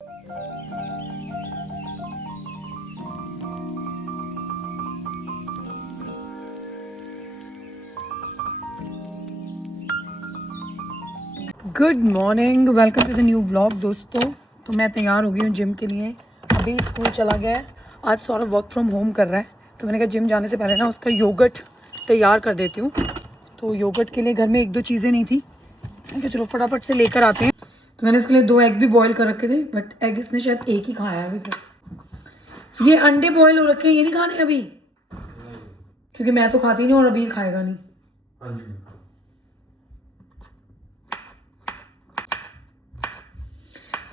Good morning, welcome to the new vlog. दोस्तों, तो मैं तैयार हो गई हूँ जिम के लिए। अभी स्कूल चला गया है। आज सौरभ वर्क फ्रॉम होम कर रहा है, तो मैंने कहा जिम जाने से पहले ना उसका योगर्ट तैयार कर देती हूँ। तो योगर्ट के लिए घर में एक दो चीज़ें नहीं थी, मैंने कहा चलो फटाफट से लेकर आते हैं। तो मैंने इसके लिए 2 एग भी बॉयल कर रखे थे, बट एग इसने शायद एक ही खाया है अभी तक। ये अंडे बॉयल हो रखे हैं, ये नहीं खाने अभी, क्योंकि मैं तो खाती नहीं और अभी खाएगा नहीं।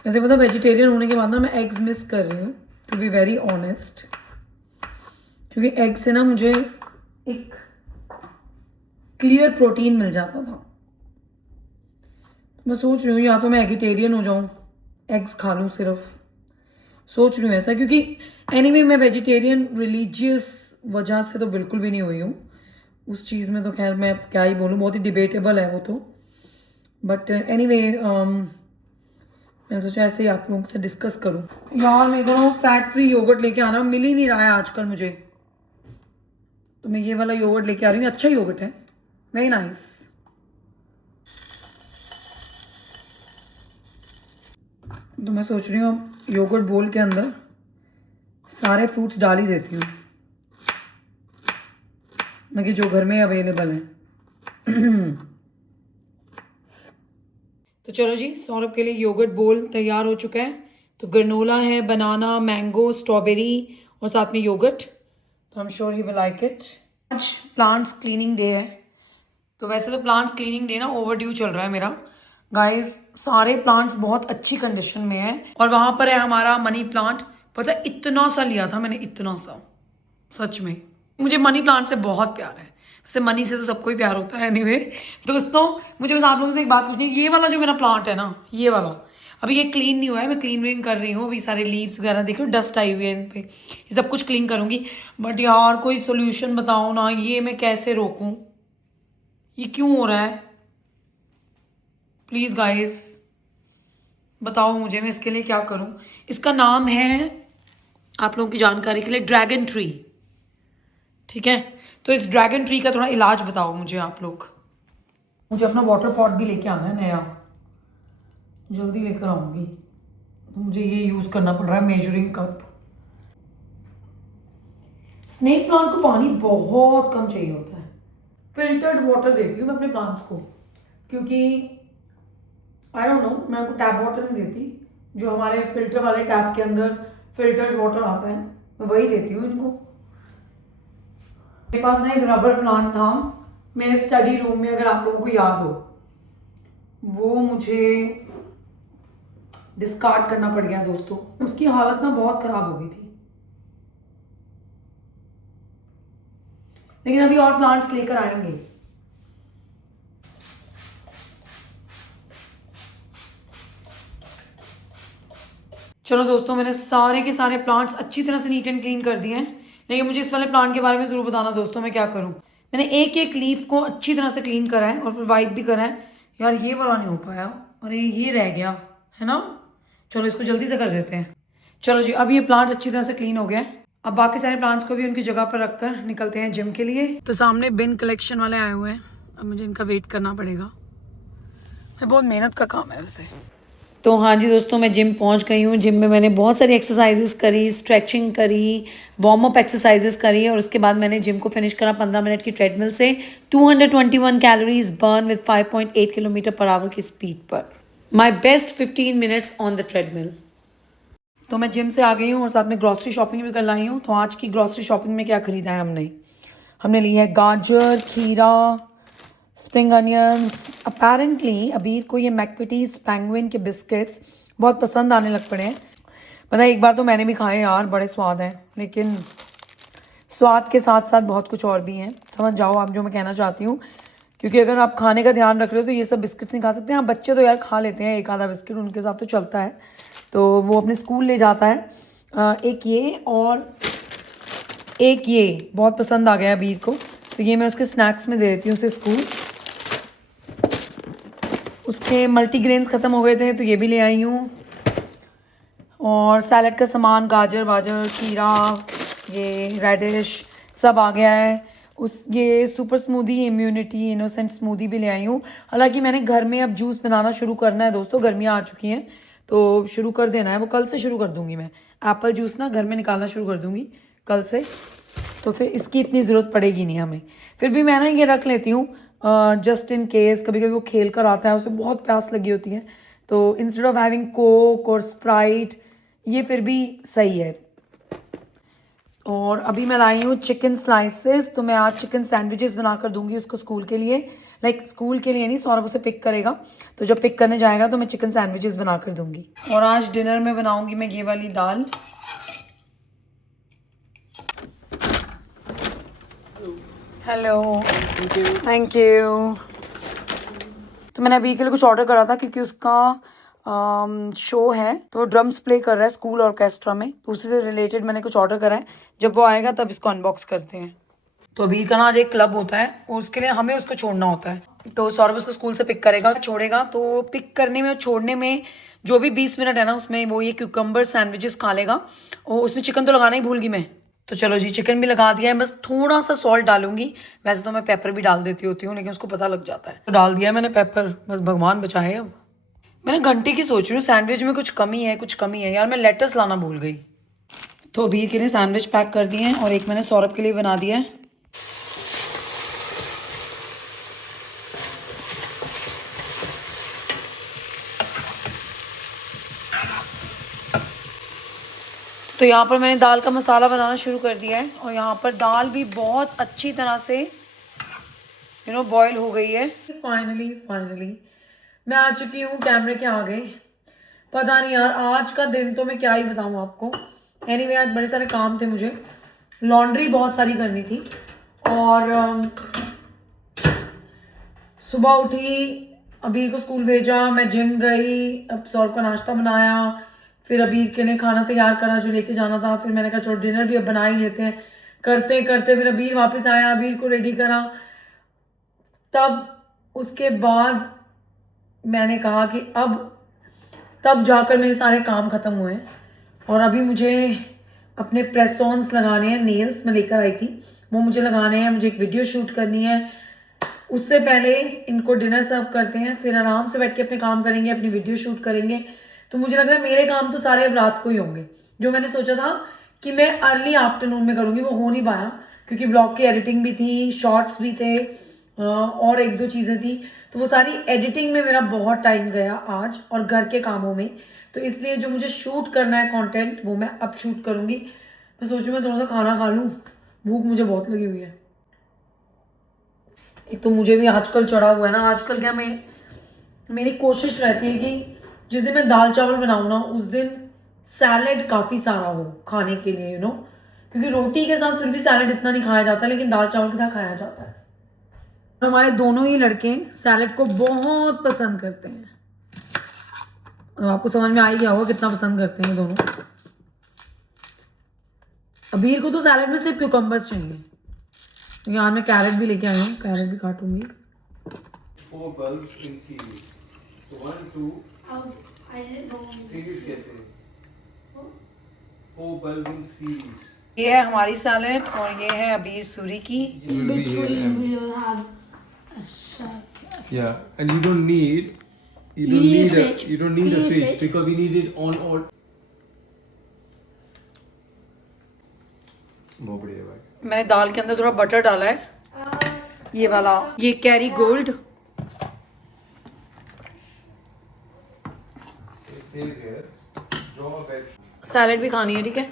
वैसे पता, वेजिटेरियन होने के बाद ना मैं एग्स मिस कर रही हूँ, टू बी वेरी ऑनेस्ट, क्योंकि एग से ना मुझे एक क्लियर प्रोटीन मिल जाता था। मैं सोच रही हूँ या तो मैं एगिटेरियन हो जाऊँ, एग्स खा लूँ सिर्फ, सोच रही हूँ ऐसा। क्योंकि एनीवे मैं वेजिटेरियन रिलीजियस वजह से तो बिल्कुल भी नहीं हुई हूँ। उस चीज़ में तो खैर मैं क्या ही बोलूँ, बहुत ही डिबेटेबल है वो तो। बट एनीवे मैं सोचा ऐसे ही आप लोगों से डिस्कस करूं। यार मेरे को फैट फ्री योगर्ट लेके आना मिल ही नहीं रहा है आजकल मुझे, तो मैं ये वाला योगर्ट लेके आ रही हूँ। अच्छा योगर्ट है, वेरी नाइस। तो मैं सोच रही हूँ योगर्ट बोल के अंदर सारे फ्रूट्स डाल ही देती हूँ, मैं जो घर में अवेलेबल है। तो चलो जी, सौरभ के लिए योगर्ट बोल तैयार हो चुका है। तो ग्रेनोला है, बनाना, मैंगो, स्ट्रॉबेरी और साथ में योगर्ट। तो I am sure he will like it. आज प्लांट्स क्लीनिंग डे है, तो वैसे तो प्लांट्स क्लीनिंग डे ना ओवरड्यू चल रहा है मेरा गाइस। सारे प्लांट्स बहुत अच्छी कंडीशन में है, और वहां पर है हमारा मनी प्लांट। पता है इतना सा लिया था मैंने, इतना सा, सच में मुझे मनी प्लांट से बहुत प्यार है। वैसे मनी से तो सबको ही प्यार होता है। एनीवे दोस्तों, मुझे बस आप लोगों से एक बात पूछनी है। ये वाला जो मेरा प्लांट है ना, ये वाला अभी ये क्लीन नहीं हुआ है, मैं क्लीन व्लीन कर रही हूँ। अभी सारे लीव्स वगैरह देखो, डस्ट आई हुई है इन पे, ये सब कुछ क्लीन करूंगी। बट यार कोई सोल्यूशन बताओ ना, ये मैं कैसे रोकूं, ये क्यों हो रहा है? प्लीज गाइस बताओ मुझे, मैं इसके लिए क्या करूं। इसका नाम है, आप लोगों की जानकारी के लिए, ड्रैगन ट्री। ठीक है, तो इस ड्रैगन ट्री का थोड़ा इलाज बताओ मुझे आप लोग। मुझे अपना वाटर पॉट भी लेके आना है नया, जल्दी लेकर आऊंगी। तो मुझे ये यूज करना पड़ रहा है, मेजरिंग कप। स्नेक प्लांट को पानी बहुत कम चाहिए होता है। फिल्टर्ड वाटर देती हूँ मैं अपने प्लांट्स को, क्योंकि आई डोंट नो, मैं उनको टैप वाटर नहीं देती। जो हमारे फिल्टर वाले टैप के अंदर फिल्टर्ड वाटर आता है, मैं वही देती हूँ इनको। मेरे पास ना एक रबर प्लांट था मेरे स्टडी रूम में, अगर आप लोगों को याद हो, वो मुझे डिस्कार्ड करना पड़ गया दोस्तों। उसकी हालत ना बहुत खराब हो गई थी, लेकिन अभी और प्लांट्स लेकर आएंगे। चलो दोस्तों, मैंने सारे के सारे प्लांट्स अच्छी तरह से नीट एंड क्लीन कर दिए हैं, लेकिन मुझे इस वाले प्लांट के बारे में ज़रूर बताना दोस्तों, मैं क्या करूं। मैंने एक एक लीफ को अच्छी तरह से क्लीन करा है और फिर वाइप भी करा है। यार ये वाला नहीं हो पाया, अरे ये रह गया है ना। चलो इसको जल्दी से कर देते हैं। चलो जी, अब ये प्लांट अच्छी तरह से क्लीन हो गया है। अब बाकी सारे प्लांट्स को भी उनकी जगह पर रखकर निकलते हैं जिम के लिए। तो सामने बिन कलेक्शन वाले आए हुए हैं, अब मुझे इनका वेट करना पड़ेगा। बहुत मेहनत का काम है वैसे। तो हाँ जी दोस्तों, मैं जिम पहुंच गई हूँ। जिम में मैंने बहुत सारी एक्सरसाइजेस करी, स्ट्रेचिंग करी, वार्म अप एक्सरसाइजेस करी, और उसके बाद मैंने जिम को फिनिश करा 15 मिनट की ट्रेडमिल से। 221 calories burn with 5.8 kilometre per hour की स्पीड पर। My best 15 minutes on the treadmill. तो मैं जिम से आ गई हूँ और साथ में ग्रॉसरी शॉपिंग भी कर लाई हूँ। तो आज की ग्रॉसरी शॉपिंग में क्या खरीदा है हमने ली है गाजर, खीरा, स्प्रिंग अनियंस। अपेरेंटली अबीर को ये मैकविटीज पेंगुइन के बिस्किट्स बहुत पसंद आने लग पड़े हैं। पता है, एक बार तो मैंने भी खाए यार, बड़े स्वाद हैं, लेकिन स्वाद के साथ साथ बहुत कुछ और भी हैं। समझ जाओ आप जो मैं कहना चाहती हूँ, क्योंकि अगर आप खाने का ध्यान रख रहे हो तो ये सब बिस्किट्स नहीं खा सकते। हाँ, बच्चे तो यार खा लेते हैं एक आधा बिस्किट, उनके साथ तो चलता है, तो वो अपने स्कूल ले जाता है। एक ये और एक ये बहुत पसंद आ गया अबीर को, तो ये मैं उसके स्नैक्स में दे देती हूँ उसे स्कूल। उसके मल्टीग्रेन्स ख़त्म हो गए थे तो ये भी ले आई हूँ। और सैलड का सामान गाजर वाजर खीरा ये रेडिश सब आ गया है। ये super smoothie immunity innocent smoothie भी ले आई हूँ। हालांकि मैंने घर में अब जूस बनाना शुरू करना है दोस्तों, गर्मियाँ आ चुकी हैं तो शुरू कर देना है, वो कल से शुरू कर दूँगी मैं। एप्पल जूस ना घर में निकालना शुरू कर दूँगी कल से, तो फिर इसकी इतनी ज़रूरत पड़ेगी नहीं हमें। फिर भी मैं ना ये रख लेती हूँ जस्ट इन केस, कभी कभी वो खेल कर आता है, उसे बहुत प्यास लगी होती है, तो इंस्टेड ऑफ हैविंग कोक और स्प्राइट ये फिर भी सही है। और अभी मैं लाई हूँ चिकन स्लाइसेस, तो मैं आज चिकन सैंडविचेस बनाकर दूंगी उसको स्कूल के लिए। लाइक स्कूल के लिए नहीं, सौरभ उसे पिक करेगा, तो जब पिक करने जाएगा तो मैं चिकन सैंडविचेस बनाकर दूंगी। और आज डिनर में बनाऊंगी मैं ये वाली दाल। Hello, thank you. तो मैंने अभी के लिए कुछ ऑर्डर करा था क्योंकि उसका शो है, तो वो ड्रम्स प्ले कर रहा है स्कूल ऑर्केस्ट्रा में, तो उसी से रिलेटेड मैंने कुछ ऑर्डर करा है। जब वो आएगा तब इसको अनबॉक्स करते हैं। तो अबीर का ना आज एक क्लब होता है और उसके लिए हमें उसको छोड़ना होता है, तो सौरभ उसको स्कूल से पिक करेगा छोड़ेगा। तो पिक करने में और छोड़ने में जो भी 20 मिनट है ना, उसमें वो ये क्यूकम्बर सैंडविचेस खा लेगा। और उसमें चिकन तो लगाना ही भूल गई मैं, तो चलो जी चिकन भी लगा दिया है, बस थोड़ा सा सॉल्ट डालूंगी। वैसे तो मैं पेपर भी डाल देती होती हूँ, लेकिन उसको पता लग जाता है, तो डाल दिया है मैंने पेपर, बस भगवान बचाए। अब मैंने घंटे की सोच रही हूँ सैंडविच में कुछ कमी है, कुछ कमी है यार, मैं लेटस लाना भूल गई। तो अबीर के लिए सैंडविच पैक कर दिए हैं और एक मैंने सौरभ के लिए बना दिया है। तो यहाँ पर मैंने दाल का मसाला बनाना शुरू कर दिया है और यहाँ पर दाल भी बहुत अच्छी तरह से बॉईल हो गई है। फाइनली मैं आ चुकी हूँ कैमरे के आगे। पता नहीं यार आज का दिन तो मैं क्या ही बताऊँ आपको। एनीवे आज बड़े सारे काम थे मुझे, लॉन्ड्री बहुत सारी करनी थी। और सुबह उठी, अबीर को स्कूल भेजा, मैं जिम गई, अब सौरभ का नाश्ता बनाया, फिर अबीर के लिए खाना तैयार करा जो लेके जाना था। फिर मैंने कहा चलो डिनर भी अब बना ही लेते हैं। करते करते फिर अबीर वापस आया, अबीर को रेडी करा। तब उसके बाद मैंने कहा कि अब तब जाकर मेरे सारे काम ख़त्म हुए। और अभी मुझे अपने प्रेस ऑन्स लगाने हैं, नेल्स मैं लेकर आई थी, वो मुझे लगाने हैं, मुझे एक वीडियो शूट करनी है। उससे पहले इनको डिनर सर्व करते हैं, फिर आराम से बैठ के अपने काम करेंगे, अपनी वीडियो शूट करेंगे। तो मुझे लग रहा है मेरे काम तो सारे अब रात को ही होंगे। जो मैंने सोचा था कि मैं अर्ली आफ्टरनून में करूँगी, वो हो नहीं पाया क्योंकि ब्लॉग की एडिटिंग भी थी, शॉर्ट्स भी थे, और एक दो चीज़ें थी, तो वो सारी एडिटिंग में मेरा बहुत टाइम गया आज, और घर के कामों में। तो इसलिए जो मुझे शूट करना है कंटेंट, वो मैं अब शूट करूँगी। मैं सोचूँ मैं थोड़ा सा खाना खा लूँ, भूख मुझे बहुत लगी हुई है। एक तो मुझे भी आजकल चढ़ा हुआ है ना, आजकल क्या मेरी कोशिश रहती है कि जिस दिन मैं दाल चावल बनाऊँ ना, उस दिन सैलेड काफ़ी सारा हो खाने के लिए, क्योंकि रोटी के साथ फिर भी सैलेड इतना नहीं खाया जाता, लेकिन दाल चावल के साथ खाया जाता है। हमारे दोनों ही लड़के सैलेड को बहुत पसंद करते हैं। तो आपको समझ में आ ही गया होगा कितना पसंद करते हैं ये दोनों। अबीर को तो सैलेड में सिर्फ क्यूकम्बर्स चाहिए। यहाँ मैं कैरेट भी लेके आई हूँ, कैरेट भी काटूंगी। 4 bulbs in series. So 1, 2. Series कैसे? 4 bulbs in series. ये है हमारी सैलेड और ये है अबीर सूरी की। Between we will have a circle. Yeah, and you don't need You need a fridge. you don't need You a need a fridge fridge. because we need it on or बहुत बढ़िया भाई। मैंने दाल के अंदर थोड़ा बटर डाला है, ये वाला, ये कैरी गोल्ड। सैलेड भी खानी है, ठीक है।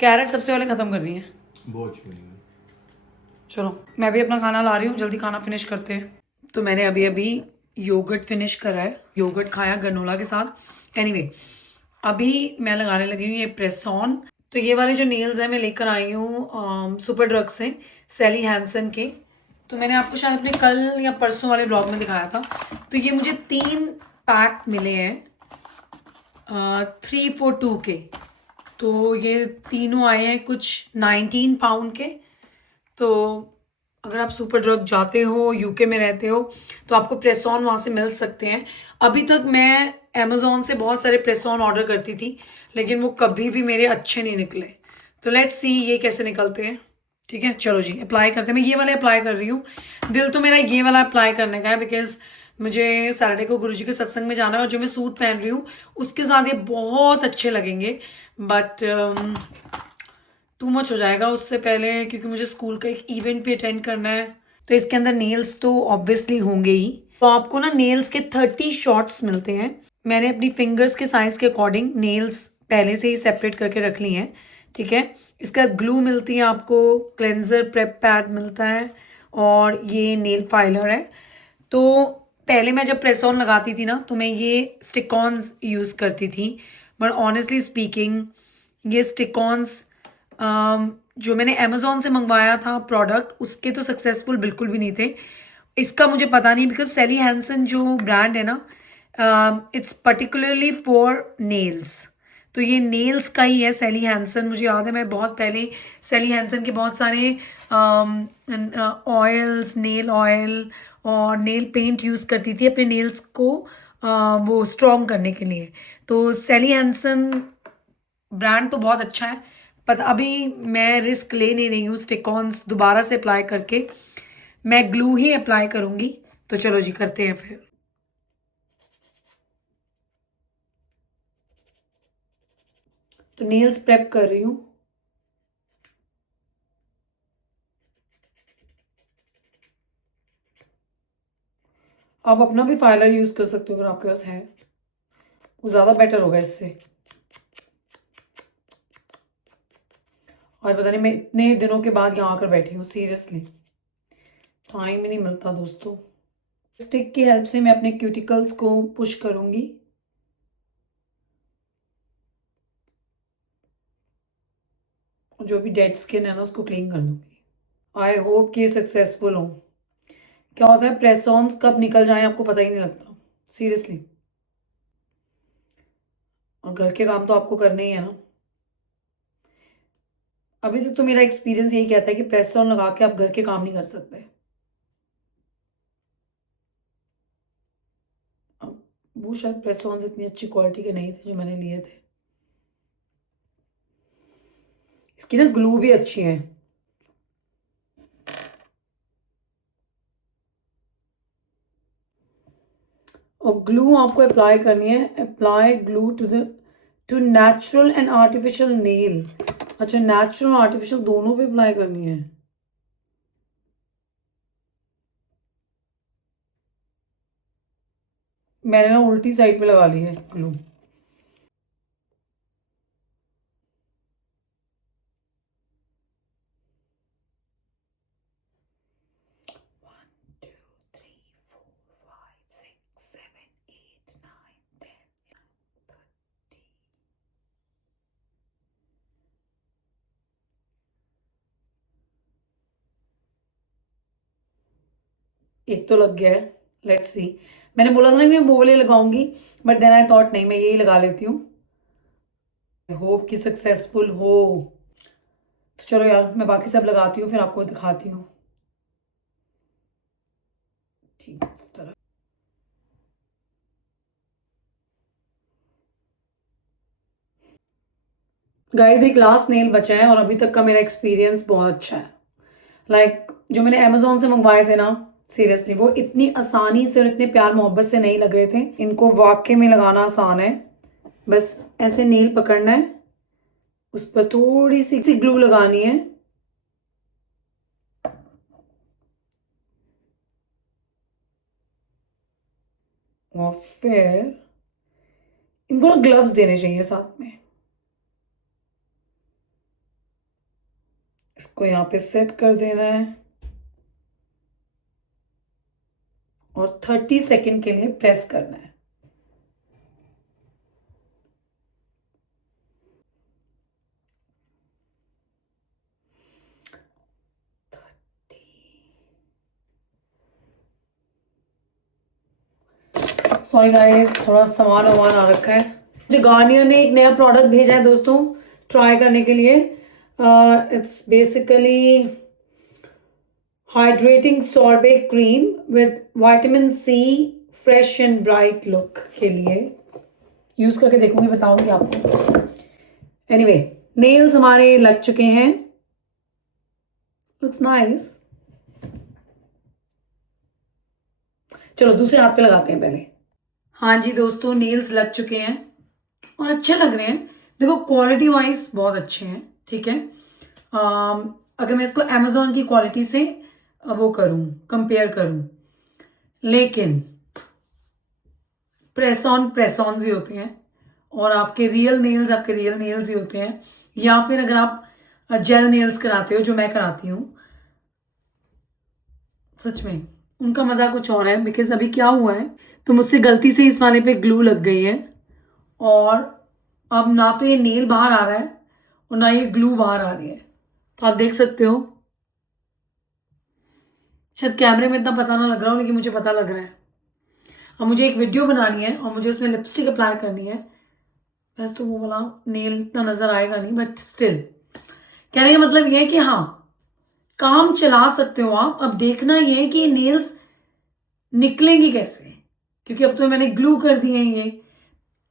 कैरेट सबसे पहले खत्म करनी है। बहुत चाहिए। चलो मैं भी अपना खाना ला रही हूँ, जल्दी खाना फिनिश करते हैं। तो मैंने अभी योगर्ट फिनिश करा है, योगर्ट खाया गनोला के साथ। एनीवे अभी मैं लगाने लगी हूँ ये प्रेस ऑन। तो ये वाले जो नेल्स हैं मैं लेकर आई हूँ सुपर ड्रग से, सैली हैंसन के। तो मैंने आपको शायद अपने कल या परसों वाले ब्लॉग में दिखाया था। तो ये मुझे 3 पैक मिले हैं 3 for 2 के। तो ये तीनों आए हैं कुछ 19 पाउंड के। तो अगर आप सुपर ड्रग जाते हो, यूके में रहते हो, तो आपको प्रेस ऑन वहाँ से मिल सकते हैं। अभी तक मैं अमेज़ॉन से बहुत सारे प्रेस ऑन ऑर्डर करती थी, लेकिन वो कभी भी मेरे अच्छे नहीं निकले। तो लेट्स सी ये कैसे निकलते हैं। ठीक है, चलो जी अप्लाई करते हैं। मैं ये वाले अप्लाई कर रही हूँ। दिल तो मेरा ये वाला अप्लाई करने का है, बिकॉज मुझे सैटरडे को गुरुजी के सत्संग में जाना है, और जो मैं सूट पहन रही हूँ उसके साथ ये बहुत अच्छे लगेंगे। बट टू मच हो जाएगा उससे पहले, क्योंकि मुझे स्कूल का एक इवेंट भी अटेंड करना है। तो इसके अंदर नेल्स तो ऑब्वियसली होंगे ही। तो आपको ना नेल्स के 30 शॉट्स मिलते हैं। मैंने अपनी फिंगर्स के साइज के अकॉर्डिंग नेल्स पहले से ही सेपरेट करके रख ली हैं। ठीक है, इसका ग्लू मिलती है आपको, क्लेंजर प्रेप पैड मिलता है, और ये नेल फाइलर है। तो पहले मैं जब प्रेस ऑन लगाती थी ना, तो मैं ये स्टिकॉन्स यूज़ करती थी। बट ऑनेस्टली स्पीकिंग, ये स्टिकॉन्स जो मैंने अमेज़ॉन से मंगवाया था प्रोडक्ट, उसके तो सक्सेसफुल बिल्कुल भी नहीं थे। इसका मुझे पता नहीं, बिकॉज सैली हैंसन जो ब्रांड है ना, इट्स पर्टिकुलरली फॉर नेल्स। तो ये नेल्स का ही है सैली हैंसन। मुझे याद है मैं बहुत पहले सैली हैंसन के बहुत सारे ऑयल्स, नेल ऑयल और नेल पेंट यूज़ करती थी अपने नेल्स को वो स्ट्रॉन्ग करने के लिए। तो सैली हैंसन ब्रांड तो बहुत अच्छा है, पर अभी मैं रिस्क ले नहीं रही हूँ स्टिकॉन्स दोबारा से अप्लाई करके। मैं ग्लू ही अप्लाई करूँगी। तो चलो जी करते हैं फिर। तो नेल्स प्रेप कर रही हूँ। आप अपना भी फाइलर यूज़ कर सकते हो अगर आपके पास है, वो ज़्यादा बेटर होगा इससे। और पता नहीं मैं इतने दिनों के बाद यहाँ आकर बैठी हूँ, सीरियसली टाइम ही नहीं मिलता दोस्तों। स्टिक की हेल्प से मैं अपने क्यूटिकल्स को पुश करूँगी। जो भी डेड स्किन है ना उसको क्लीन कर दूँगी। आई होप कि ये सक्सेसफुल हो। क्या होता है प्रेस ऑन्स कब निकल जाए आपको पता ही नहीं लगता, सीरियसली। और घर के काम तो आपको करने ही है ना। अभी तक तो मेरा एक्सपीरियंस यही कहता है कि प्रेस ऑन लगा के आप घर के काम नहीं कर सकते। अब वो शायद प्रेस ऑन्स इतनी अच्छी क्वालिटी के नहीं थे जो मैंने लिए थे। इसकी ना ग्लू भी अच्छी है। और ग्लू आपको अप्लाई करनी है, apply glue to natural and artificial nail. अच्छा, नेचुरल और आर्टिफिशियल दोनों पे अप्लाई करनी है। मैंने ना उल्टी साइड पे लगा ली है ग्लू। एक तो लग गया है, लेट्स सी। मैंने बोला था ना कि मैं वो वाले लगाऊंगी, बट देन आई थॉट नहीं, मैं यही लगा लेती हूँ। होप कि सक्सेसफुल हो। तो चलो यार मैं बाकी सब लगाती हूँ फिर आपको दिखाती हूँ। ठीक तरह गाइस, एक लास्ट नेल बचा है और अभी तक का मेरा एक्सपीरियंस बहुत अच्छा है। जो मैंने अमेजोन से मंगवाए थे ना, सीरियसली वो इतनी आसानी से और इतने प्यार मोहब्बत से नहीं लग रहे थे। इनको वाकई में लगाना आसान है। बस ऐसे नेल पकड़ना है, उस पर थोड़ी सी ग्लू लगानी है, और फिर इनको ना ग्लव्स देने चाहिए साथ में। इसको यहाँ पे सेट कर देना है और 30 सेकेंड के लिए प्रेस करना है। सॉरी गाइस, थोड़ा सामान वामान आ रखा है। मुझे गार्नियर ने एक नया प्रोडक्ट भेजा है दोस्तों ट्राई करने के लिए। It's basically hydrating sorbet cream with vitamin C fresh and bright look के लिए। यूज़ करके देखूंगी, बताऊंगी आपको। एनीवे, नेल्स हमारे लग चुके हैं। Looks nice. चलो दूसरे हाथ पे लगाते हैं पहले। हाँ जी दोस्तों, नेल्स लग चुके हैं और अच्छे लग रहे हैं। देखो क्वालिटी वाइज बहुत अच्छे हैं, ठीक है। अगर मैं इसको अमेजोन की क्वालिटी से वो करूं, कंपेयर करूं, लेकिन प्रेस ऑन ही होते हैं और आपके रियल नेल्स ही होते हैं। या फिर अगर आप जेल नेल्स कराते हो, जो मैं कराती हूँ, सच में उनका मजा कुछ और है। बिकॉज अभी क्या हुआ है, तो मुझसे गलती से इस वाले पे ग्लू लग गई है और अब ना तो ये नेल बाहर आ रहा है और ना ये ग्लू बाहर आ रही है। तो आप देख सकते हो, शायद कैमरे में इतना पता ना लग रहा हो, लेकिन मुझे पता लग रहा है। अब मुझे एक वीडियो बनानी है और मुझे उसमें लिपस्टिक अप्लाई करनी है। वैसे तो वो वाला नेल इतना नजर आएगा नहीं, बट स्टिल कहने का मतलब ये है कि हाँ, काम चला सकते हो आप। अब देखना ये है कि ये नेल्स निकलेंगी कैसे, क्योंकि अब तो मैंने ग्लू कर दिए हैं। ये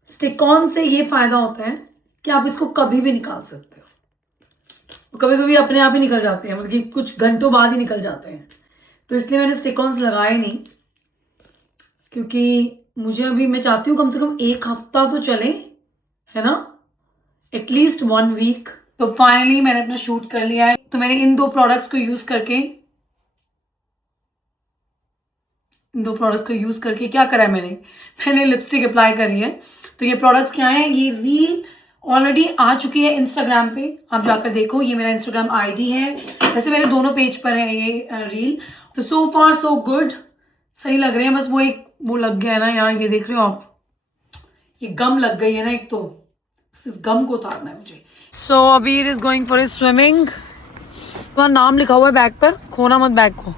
स्टिक ऑन से ये फायदा होता है कि आप इसको कभी भी निकाल सकते हो। कभी कभी अपने आप ही निकल जाते हैं, मतलब कि कुछ घंटों बाद ही निकल जाते हैं। तो इसलिए मैंने स्टिक ऑन्स लगाए नहीं, क्योंकि मुझे अभी, मैं चाहती हूँ कम से कम 1 हफ्ता तो चले, है ना, एटलीस्ट 1 वीक। तो फाइनली मैंने अपना शूट कर लिया है। तो मैंने इन 2 प्रोडक्ट्स को यूज करके क्या करा है, मैंने लिपस्टिक अप्लाई करी है। तो ये प्रोडक्ट्स क्या हैं, ये रील ऑलरेडी आ चुकी है इंस्टाग्राम पे, आप जाकर देखो। ये मेरा इंस्टाग्राम आईडी है, वैसे मेरे दोनों पेज पर है ये रील। तो सो फार सो गुड, सही लग रहे हैं। बस वो लग गया है ना यार, ये देख रहे हो आप, ये गम लग गई है ना एक, तो बस इस गम को उतारना है मुझे। सो अबीर इज गोइंग फॉर स्विमिंग। वहाँ नाम लिखा हुआ है बैग पर, खोना मत बैग को।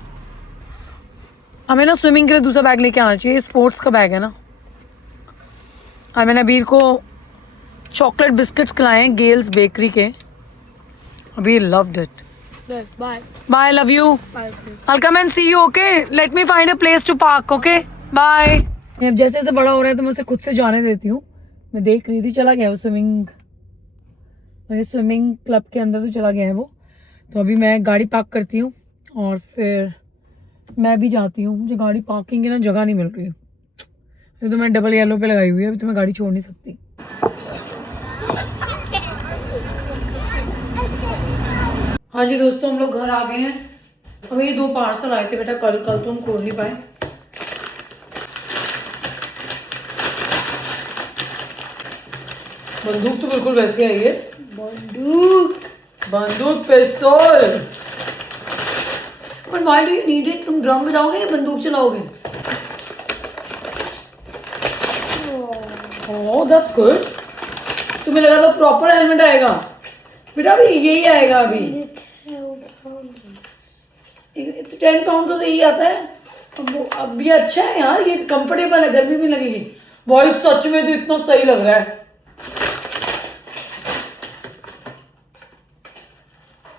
हमें ना स्विमिंग के लिए दूसरा बैग लेके आना चाहिए, स्पोर्ट्स का बैग है ना। और मैंने अबीर को चॉकलेट बिस्किट्स खिलाए हैं गेल्स बेकरी के। Abir loved it. Bye. Bye, love you. Bye. I'll come and see you, okay? Let me find a place to park, okay? Bye. अब जैसे जैसे बड़ा हो रहा है तो मैं उसे खुद से जाने देती हूँ। मैं देख रही थी, चला गया वो स्विमिंग क्लब के अंदर तो चला गया है वो। तो अभी मैं गाड़ी पार्क करती हूँ और फिर मैं भी जाती हूँ। मुझे गाड़ी पार्किंग की ना जगह नहीं मिल रही है। अभी तो मैं डबल येलो पे लगाई हुई है, अभी तो मैं गाड़ी छोड़ नहीं सकती। हाँ जी दोस्तों, हम लोग घर आ गए हैं। अब ये 2 पार्सल आए थे बेटा, कल तो हम खोल नहीं पाए। बंदूक तो बिल्कुल वैसी आई है, बंदूक पिस्तौल। But why do you need it? तुम ड्रम बजाओगे या बंदूक चलाओगे? Oh that's good. तुम्हें लगा था प्रॉपर हेलमेट आएगा बेटा, अभी यही आएगा। अभी 10 पाउंड का तो यही आता है। अब ये अच्छा है यार, ये कंफर्टेबल है, गर्मी भी लगेगी। बॉयज सच में तो इतना सही लग रहा है।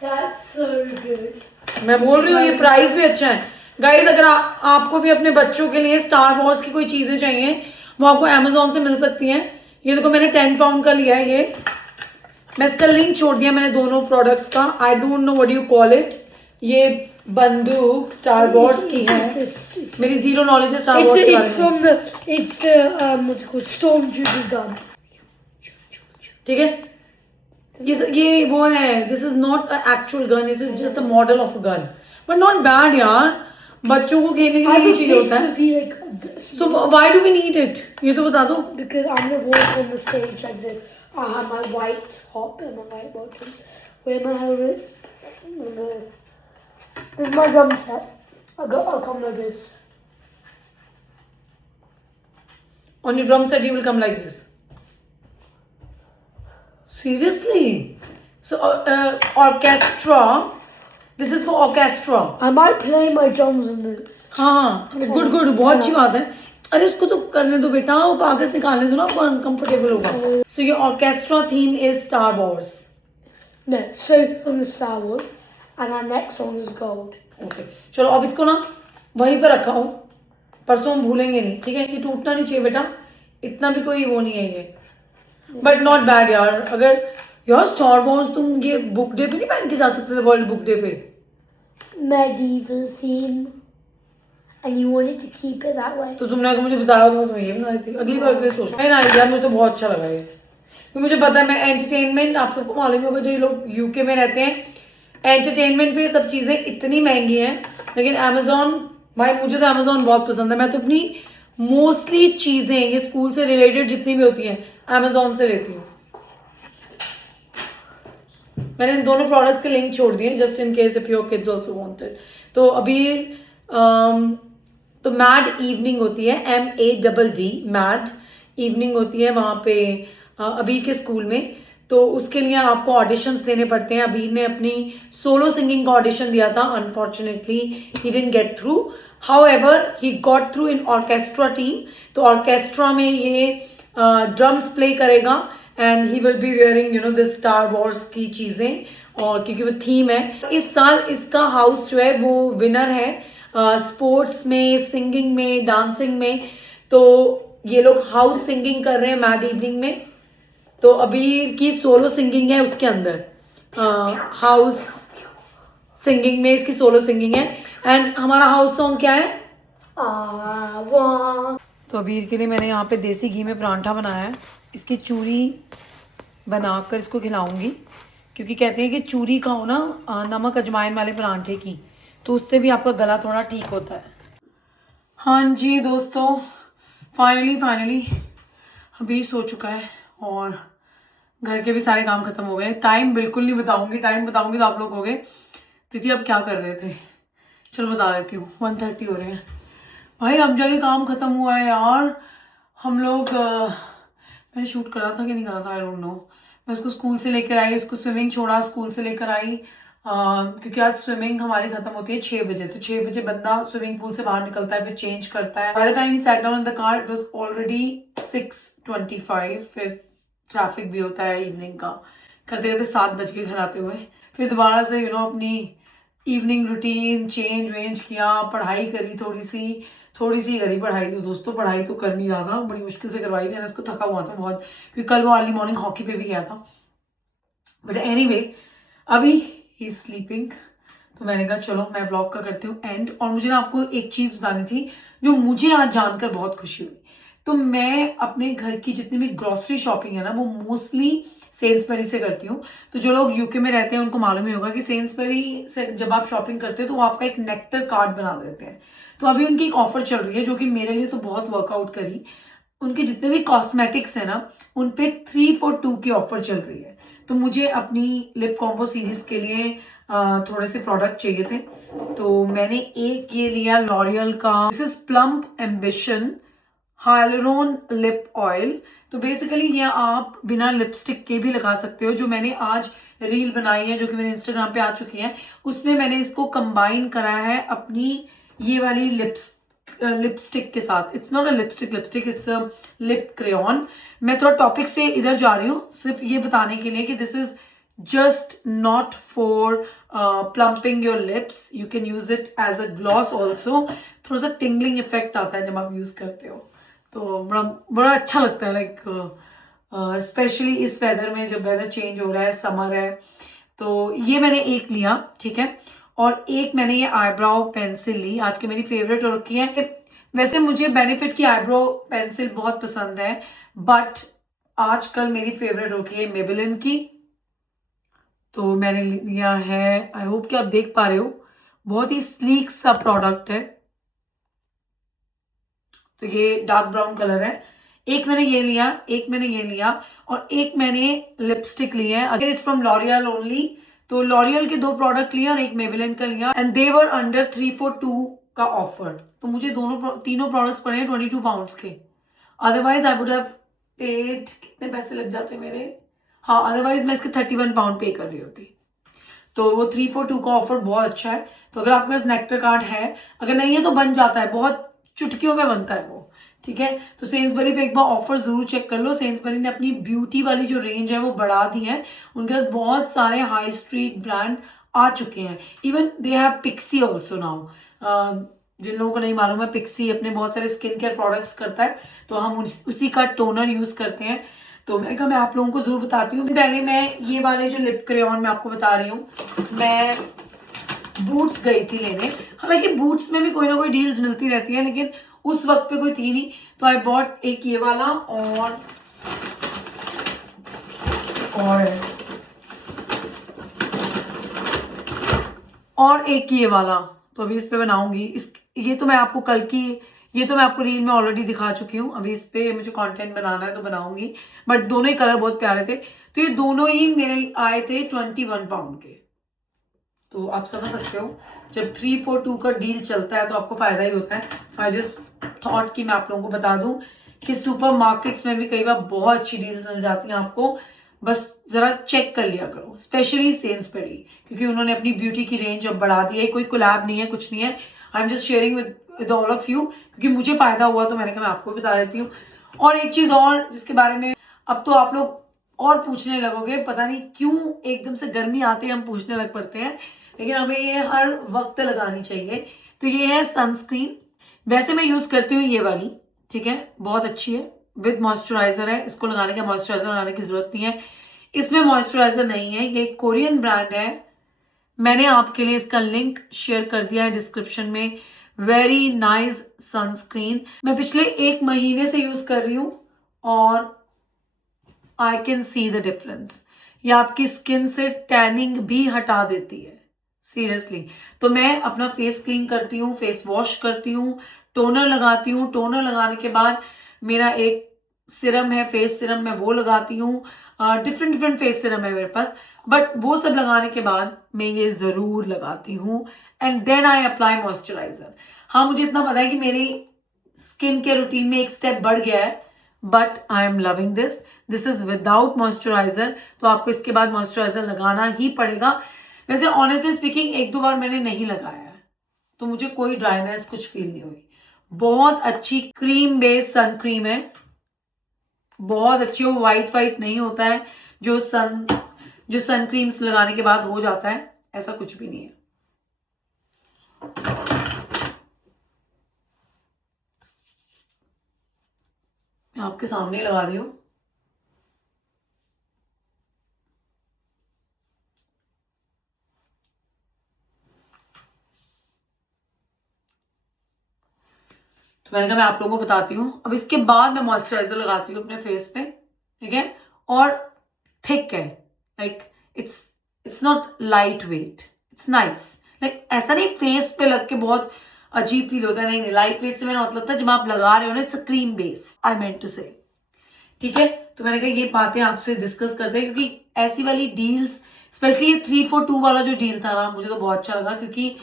That's so good. मैं बोल रही हूँ, ये प्राइस भी अच्छा है। गाइज अगर आपको भी अपने बच्चों के लिए स्टार वॉर्स की कोई चीजें चाहिए, वो आपको अमेजोन से मिल सकती हैं। ये देखो मैंने 10 पाउंड का लिया है। ये मैं इसका लिंक छोड़ दिया मैंने दोनों प्रोडक्ट्स का। I don't know what you call it. ये बंदूक स्टार वॉर्स की है। मेरी जीरो नॉलेज है स्टार वॉर्स के बारे में। It's what's it called? Stormtrooper's gun. ठीक है, ये वो है। This is not a actual gun, it is just a model of a gun, but not bad यार। बच्चों को खेलने के लिए ये चीज होता है। So why do we need it, ये तो बता दो। Because I'm gonna walk on the stage like this. I have my white top and my white bottoms. Wear my helmet. This is my drum set. I'll come like this. On your drum set you will come like this. Seriously? So orchestra. This is for orchestra. I might play my drums in this. हाँ, good बहुत अच्छी बात है। अरे उसको तो करने दो बेटा, वो कागज निकालने दो ना, आपको अनकंफर्टेबल होगा। सो ये orchestra theme is star Wars. No, so on the Star Wars, and our next song is Gold. Okay चलो अब इसको ना वहीं पर रखा हो, परसों हम भूलेंगे नहीं, ठीक है? कि टूटना नहीं चाहिए बेटा, इतना भी कोई वो नहीं है ये। बट नॉट बैड यार. अगर यार स्टार वॉर्स तुम ये बुक डे पे नहीं पहन के जा सकते थे, वर्ल्ड बुक डे पे. medieval theme, and you wanted to keep it that way. तो तुमने अगर मुझे बताया तो मैं ये बना रही थी. अगली बार के लिए सोच नहीं यार, मुझे तो बहुत अच्छा लगा ये. क्योंकि मुझे पता है मैं एंटरटेनमेंट, आप सबको मालूम होगा जो ये लोग यूके में रहते हैं, एंटरटेनमेंट पे सब चीज़ें इतनी महंगी हैं. लेकिन अमेजोन, भाई मुझे तो अमेजोन बहुत पसंद है. मैं तो अपनी मोस्टली चीज़ें ये स्कूल से रिलेटेड जितनी भी होती हैं अमेजोन से लेती हूँ. मैंने इन दोनों प्रोडक्ट्स के लिंक छोड़ दिए just in case if your kids also wanted. तो अभी तो मैड इवनिंग होती है, MADD मैड इवनिंग होती है वहाँ पे अबीर के स्कूल में. तो उसके लिए आपको ऑडिशंस देने पड़ते हैं. अबीर ने अपनी सोलो सिंगिंग का ऑडिशन दिया था. Unfortunately he didn't get through. However he got through in orchestra team. तो ऑर्केस्ट्रा में ये ड्रम्स प्ले करेगा and he will be wearing you know this star Wars की चीज़ें, और क्योंकि वो थीम है. इस साल इसका हाउस जो है वो विनर है स्पोर्ट्स में, सिंगिंग में, डांसिंग में. तो ये लोग हाउस सिंगिंग कर रहे हैं मैड इवनिंग में. तो अबीर की सोलो सिंगिंग है उसके अंदर, हाउस सिंगिंग में इसकी सोलो सिंगिंग है. एंड हमारा हाउस सॉन्ग क्या है? तो अबीर के लिए मैंने यहाँ पे देसी घी में परांठा बनाया है. इसकी चूरी बनाकर इसको खिलाऊंगी, क्योंकि कहते हैं कि चूरी खाओ ना नमक अजवाइन वाले परांठे की, तो उससे भी आपका गला थोड़ा ठीक होता है. हाँ जी दोस्तों, फाइनली अबीर सो चुका है और घर के भी सारे काम खत्म हो गए. टाइम बिल्कुल नहीं बताऊंगी, टाइम बताऊंगी तो आप लोग कहोगे प्रीति अब क्या कर रहे थे. चलो बता देती हूँ. 1:30 हो रहे हैं भाई, अब जाके काम खत्म हुआ है यार. हम लोग मैंने शूट करा था कि नहीं करा था, आई डोंट नो. मैं उसको स्कूल से लेकर आई, उसको स्विमिंग छोड़ा, स्कूल से लेकर आई, क्योंकि आज स्विमिंग हमारी खत्म होती है 6 बजे. तो 6 बजे बंदा स्विमिंग पूल से बाहर निकलता है, फिर चेंज करता है. By the time he sat down in the car it was already 6:25. फिर ट्रैफिक भी होता है इवनिंग का, करते करते 7 बज के घर आते हुए. फिर दोबारा से यू नो अपनी इवनिंग रूटीन चेंज वेंज किया, पढ़ाई करी, थोड़ी सी करी पढ़ाई. तो दोस्तों पढ़ाई तो कर नहीं रहा था, बड़ी मुश्किल से करवाई. मैंने उसको थका हुआ था बहुत, क्योंकि कल वो अर्ली मॉर्निंग हॉकी पे भी गया था. बट एनीवे अभी ही इज स्लीपिंग. तो मैंने कहा चलो मैं ब्लॉग का करती हूँ एंड. और मुझे ना आपको एक चीज़ बतानी थी जो मुझे आज जानकर बहुत खुशी हुई. तो मैं अपने घर की जितनी भी ग्रॉसरी शॉपिंग है ना वो मोस्टली सेन्सबरी से करती हूँ. तो जो लोग यूके में रहते हैं उनको मालूम ही होगा कि सेन्सबरी से जब आप शॉपिंग करते हो तो वो आपका एक नेक्टर कार्ड बना देते हैं. तो अभी उनकी एक ऑफर चल रही है जो कि मेरे लिए तो बहुत वर्कआउट करी. उनके जितने भी कॉस्मेटिक्स हैं ना उन पे 3 for 2 की ऑफर चल रही है. तो मुझे अपनी लिप कॉम्बो सीरीज के लिए थोड़े से प्रोडक्ट चाहिए थे. तो मैंने एक ये लिया लॉरियल का, this is plump ambition hyaluron lip oil. तो बेसिकली ये आप बिना लिपस्टिक के भी लगा सकते हो. जो मैंने आज रील बनाई है जो कि मेरे इंस्टाग्राम पे आ चुकी है, उसमें मैंने इसको कंबाइन करा है अपनी ये वाली लिपस्टिक के साथ. It's not a lipstick, it's a lip crayon. मैं थोड़ा टॉपिक से इधर जा रही हूँ सिर्फ ये बताने के लिए कि this is just not for plumping your lips. You can use it as a gloss also. थोड़ा सा टिंगलिंग इफेक्ट आता है जब आप यूज करते हो, तो बड़ा अच्छा लगता है. लाइक स्पेशली इस वेदर में जब वेदर चेंज हो रहा है, समर है. तो ये मैंने एक लिया, ठीक है. और एक मैंने ये आईब्रो पेंसिल ली, आज की मेरी फेवरेट हो रखी है. वैसे मुझे बेनिफिट की आईब्रो पेंसिल बहुत पसंद है, बट आजकल मेरी फेवरेट हो रखी है मेबेलिन की. तो मैंने लिया है, आई होप कि आप देख पा रहे हो, बहुत ही स्लीक सा प्रोडक्ट है. तो ये डार्क ब्राउन कलर है. एक मैंने ये लिया, और एक मैंने लिपस्टिक ली है. Again it's from L'Oréal only. तो लॉरियल के 2 प्रोडक्ट लिया और एक मेबेलिन का लिया, and they were under 3 for 2 का ऑफर. तो मुझे तीनों प्रोडक्ट्स पड़े हैं 22 pounds के. Otherwise I would have paid, कितने पैसे लग जाते मेरे, हाँ अदरवाइज मैं इसके 31 pound पे कर रही होती. तो वो 3 for 2 का ऑफर बहुत अच्छा है. तो अगर आपके पास नेक्टर कार्ड है, अगर नहीं है तो बन जाता है, बहुत चुटकियों में बनता है वो, ठीक है. तो सेन्सबरी पे एक बार ऑफर जरूर चेक कर लो. सेन्सबरी ने अपनी ब्यूटी वाली जो रेंज है वो बढ़ा दी है. उनके पास बहुत सारे हाई स्ट्रीट ब्रांड आ चुके हैं. Even they have Pixi also now. जिन लोगों को नहीं मालूम है, पिक्सी अपने बहुत सारे स्किन केयर प्रोडक्ट्स करता है, तो हम उसी का टोनर यूज करते हैं. तो मैंने कहा मैं आप लोगों को जरूर बताती हूँ। पहले मैं ये वाले जो लिप क्रेयॉन मैं आपको बता रही हूँ, मैं बूट्स गई थी लेने। हालांकि बूट्स में भी कोई ना कोई डील्स मिलती रहती है, लेकिन उस वक्त पे कोई थी नहीं, तो आई बॉट एक ये वाला और एक ये वाला। तो अभी इस पे बनाऊंगी। ये तो मैं आपको ये तो मैं आपको रील में ऑलरेडी दिखा चुकी हूँ। अभी इस पे मुझे कंटेंट बनाना है तो बनाऊंगी, बट दोनों ही कलर बहुत प्यारे थे। तो ये दोनों ही मेरे आए थे 21 पाउंड के। तो आप समझ सकते हो जब 3 for 2 का डील चलता है तो आपको फायदा ही होता है। आई जस्ट थॉट कि मैं आप लोगों को बता दूं कि सुपर मार्केट्स में भी कई बार बहुत अच्छी डील्स मिल जाती हैं आपको, बस जरा चेक कर लिया करो। स्पेशली सेन्सबरी, क्योंकि उन्होंने अपनी ब्यूटी की रेंज अब बढ़ा दी है। कोई कोलैब नहीं है, कुछ नहीं है। I am just sharing with all of you, क्योंकि मुझे फायदा हुआ तो मैंने कहा मैं आपको बता देती हूँ। और एक चीज और जिसके बारे में अब तो आप लोग और पूछने लगोगे, पता नहीं क्यों एकदम से गर्मी आते ही हम पूछने लग पड़ते हैं, लेकिन हमें ये हर वक्त लगानी चाहिए। तो ये है सनस्क्रीन। वैसे मैं यूज करती हूँ ये वाली, ठीक है, बहुत अच्छी है, विद मॉइस्चराइजर है। इसको लगाने का मॉइस्चराइजर लगाने की जरूरत नहीं है, इसमें मॉइस्चराइजर नहीं है। ये कोरियन ब्रांड है, मैंने आपके लिए इसका लिंक शेयर कर दिया है डिस्क्रिप्शन में। Very nice sunscreen. मैं पिछले 1 महीने से यूज कर रही हूँ और I can see the difference. ये आपकी स्किन से टैनिंग भी हटा देती है, सीरियसली। तो मैं अपना फेस क्लीन करती हूँ, फेस वॉश करती हूँ, टोनर लगाती हूँ। टोनर लगाने के बाद मेरा एक सिरम है, फेस सिरम, मैं वो लगाती हूँ। डिफरेंट फेस सिरम है मेरे पास, बट वो सब लगाने के बाद मैं ये जरूर लगाती हूँ and then I apply moisturiser. हाँ, मुझे इतना पता है कि मेरी स्किन के रूटीन में एक स्टेप बढ़ गया है, but I am loving this is without moisturiser. तो आपको इसके बाद मॉइस्चराइजर लगाना ही पड़ेगा। वैसे ऑनेस्टली स्पीकिंग 1-2 बार मैंने नहीं लगाया है तो मुझे कोई ड्राइनेस कुछ फील नहीं हुई। बहुत अच्छी क्रीम बेस्ड सन क्रीम है, बहुत अच्छी। वो वाइट नहीं होता है जो सन क्रीम्स लगाने के बाद हो जाता है, ऐसा कुछ भी नहीं है। मैं आपके सामने ही लगा रही हूँ। तो मैंने कहा मैं आप लोगों को बताती हूँ। अब इसके बाद मैं मॉइस्चराइजर लगाती हूँ अपने फेस पे, ठीक है। और थिक है, like it's not light weight, it's nice. Like ऐसा नहीं फेस पे लग के बहुत अजीब फील होता है, नहीं। लाइट वेट से मेरा मतलब था जब आप लगा रहे हो ना, it's a cream base, I meant to say, ठीक है। तो मैंने कहा ये बातें आपसे डिस्कस करते हैं, क्योंकि ऐसी वाली डील्स, स्पेशली ये 3 for 2 वाला जो डील था ना, मुझे तो बहुत अच्छा लगा। क्योंकि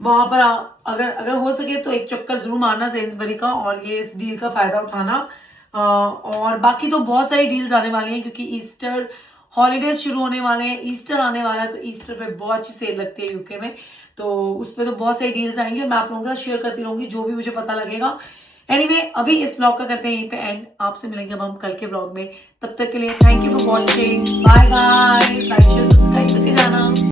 वहां पर अगर हो सके तो एक चक्कर जरूर मारना सेन्सबरी का और ये इस डील का फायदा उठाना। और बाकी तो बहुत सारी डील्स आने वाली हैं, क्योंकि ईस्टर हॉलीडेज शुरू होने वाले हैं, ईस्टर आने वाला है। तो ईस्टर पे बहुत अच्छी सेल लगती है यूके में, तो उस पर तो बहुत सारी डील्स आएंगी और मैं आप लोगों के साथ शेयर करती रहूंगी जो भी मुझे पता लगेगा। एनीवे, अभी इस ब्लॉग का करते हैं यहीं पे एंड। आपसे मिलेंगे अब हम कल के ब्लॉग में। तब तक के लिए thank you for watching, bye guys. Like share subscribe करके जाना।